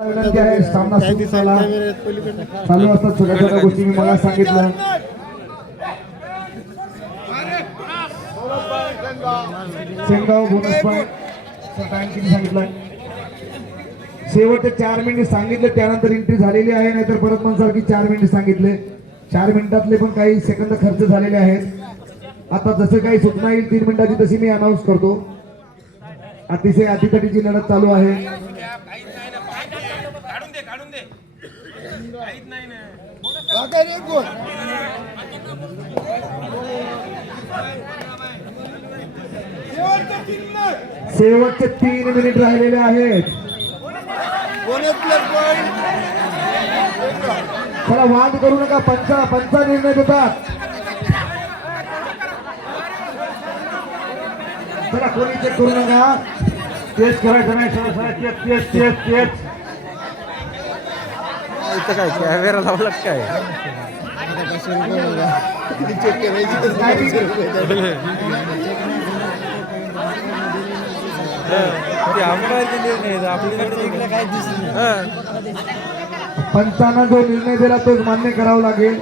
विनंती आहे. सामना सुरू झाला. चालू असतात छोट्या छोट्या गोष्टी मी मला सांगितलं. सेनगाव बोनस पॉइंट टाइम किती सांगितलं? शेवटचे 4 मिनिट सांगितले, त्यानंतर एंट्री झालेली आहे. नाहीतर परत म्हणसाल की 4 मिनिट सांगितले. 4 मिनिटातले पण काही सेकंद खर्च झालेले आहेत. आता जसे काही सूचना येईल 3 मिनिटाची तशी मी अनाऊन्स करतो. अतिशय अटीतटीची लढत चालू आहे. शेवटचे 3 मिनिट राहिलेले आहेत. चला वाद करू नका. पंचा निर्णय देतात. चला कोणी चेक करू नका. तेच करायचं नाही. तेच इथं काय कॅमेरा लावला काय? पंचांना जो निर्णय दिला तोच मान्य करावा लागेल.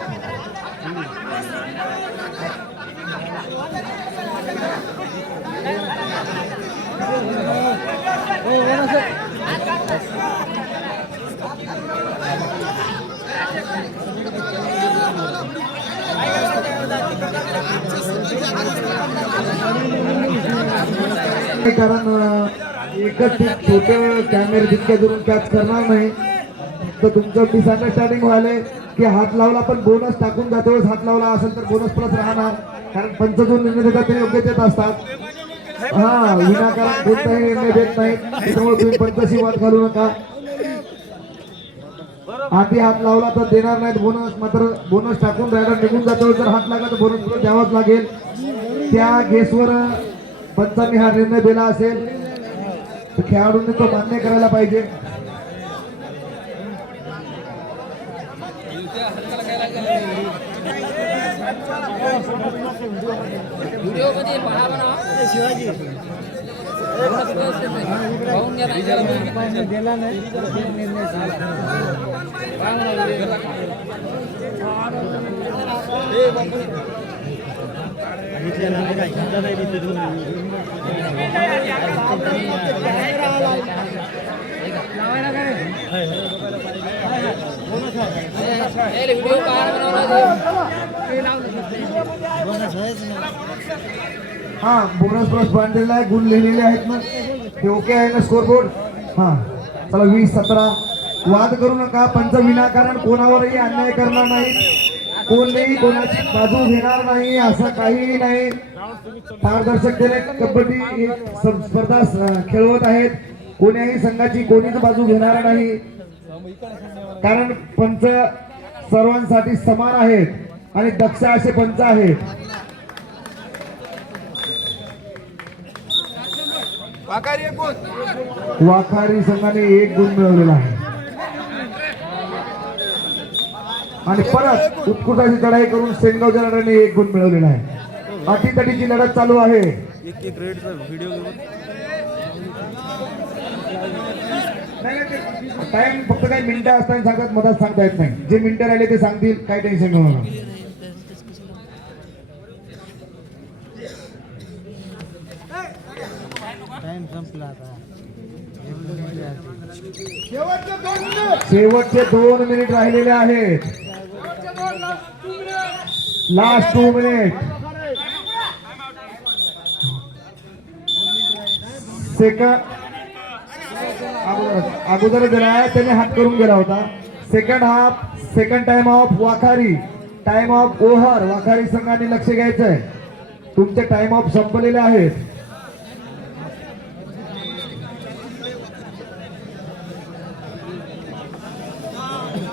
कारण एकच छोटे कॅमेरे जितक्या दुरून कॅच करणार नाही. तर तुमचं मिसअंडरस्टँडिंग व्हायलंय की हात लावला पण बोनस टाकून जातो. हात लावला असेल तर बोनस परत राहणार. कारण पंच जो निर्णय देतात ते योग्य देत असतात. हा विनाकारण कोणताही निर्णय देत नाहीत. त्यामुळे तुम्ही पंचाशी वाद घालू नका. हाती हात लावला तर देणार नाहीत बोनस. मात्र बोनस टाकून राहायला निघून जातो. जर हात लागला तर बोनस परत द्यावाच लागेल. त्या गेसवर पंचांनी हा निर्णय दिला असेल तर खेळाडूंनी तो मान्य करायला पाहिजे. शिवाजी दिला नाही. हा बोनस प्लस बांधलेला आहे. गुण लिहिलेले आहेत ना ते ओके आहे ना स्कोर बोर्ड. हा चला 20-17 वाद करू नका. पंच विनाकारण कोणावरही अन्याय करणार नाही. कोणीही कोणाची बाजू घेणार नाही असं काहीही नाही. पारदर्शकतेने कबड्डी स्पर्धा खेळवत आहेत. कोण्याही संघाची कोणीच बाजू घेणार नाही. कारण पंच सर्वांसाठी समान आहेत आणि दक्ष असे पंच आहेत. वाखारी संघाने 1 गुण मिळवलेला आहे आणि परत उत्कुटाची लढाई करून सेनगावच्या लढाईने 1 गुण मिळवलेला आहे. अटीतटीची लढत चालू आहे. टाइम फक्त काही मिनिटं असताना सांगतात, मधात सांगता येत नाही. जे मिनिटं राहिले ते सांगतील. काही टेन्शन घेऊ नका. टाइम संपला आता. शेवटचे 2 मिनिट राहिलेले आहेत. Last 2 minute. अगोदर दिला त्याने हात करून गेला होता. Second time off Wakhari. Time off over. Wakhari संघाने लक्ष घ्यायचंय. तुमचे टाइम ऑफ संपलेले आहेत.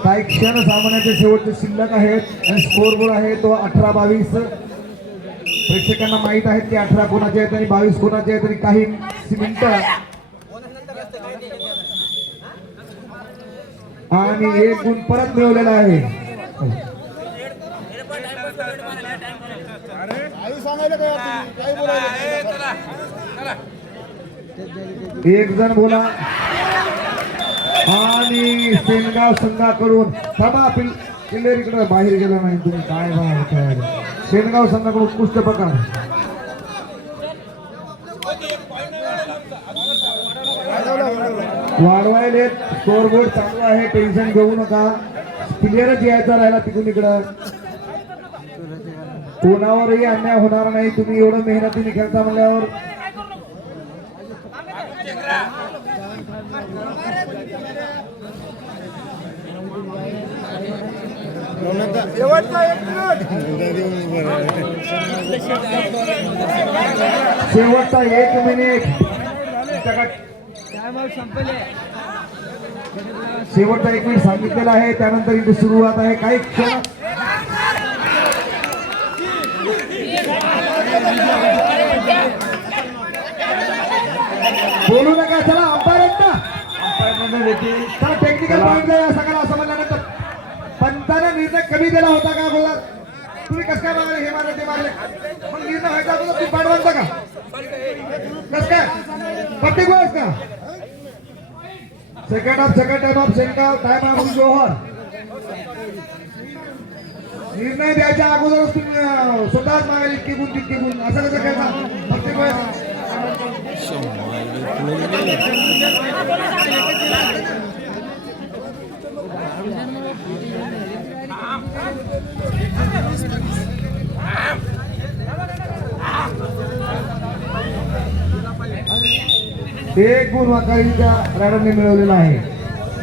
काही क्षण सामन्याचे शेवटचे शिल्लक आहेत आणि स्कोर बोर्ड आहे तो 18-22. प्रेक्षकांना माहित आहेत की 18 कोणाचे आहेत आणि 22 कोणाचे आहेत. तरी काही मिनिटं आणि 1 गुण परत मिळवलेला आहे. एक जण बोला. आणि सेनगाव संघाकडून थांबा किल्लेर इकडे बाहेर गेला नाही तुम्ही काय बा सेनगाव संघाकडून उत्कृष्ट प्रकार वाढवायले स्कोरबोर्ड चालू आहे टेन्शन घेऊ नका क्लिअरच यायचा राहिला तिकडून इकडं कोणावरही अन्याय होणार नाही तुम्ही एवढं मेहनतीने खेळता म्हणल्यावर शेवटचा 1 मिनिट शेवटचा 1 मिनिट सांगितलेला आहे त्यानंतर इथे सुरुवात आहे काही क्षण बोलू नका चला अंपायर चला टेक्निकल पॉईंट सगळं असं म्हणल्यानंतर पंचाने निर्णय कमी दिला होता का बोला तुम्ही कसं काय मागले हे मारले ते मारले मग निर्णय व्हायचा अगोदर तुम्ही पाठवायचा का कस काय प्रत्येक वेळेस का second time of centre time of Johar निर्णय द्यायच्या अगोदरच तुम्ही स्वतःच मागायला इतकी गुण तितकी गुण असं कसं खेळता प्रत्येक वेळेस एक गुण वाखारीच्या रायडरने मिळवलेला आहे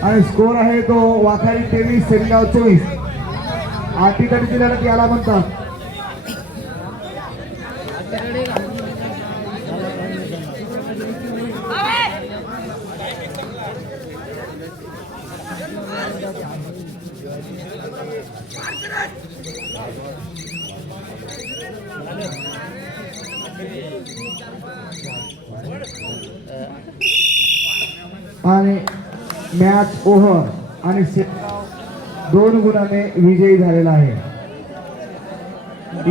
आणि स्कोर आहे तो वाखारी 23 सेनगाव 24 आटीतडीची लढत याला म्हणतात आणि मॅच ओव्हर आणि सेनगाव 2 गुणाने विजयी झालेला आहे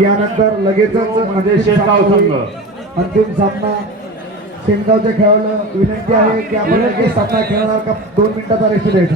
यानंतर लगेचच म्हणजे शेनगाव संघ अंतिम सामना सेनगावच्या खेळाडूला विनंती आहे की आपण लगेच सामना खेळणार का 2 मिनिटाचा रेस्ट द्यायचा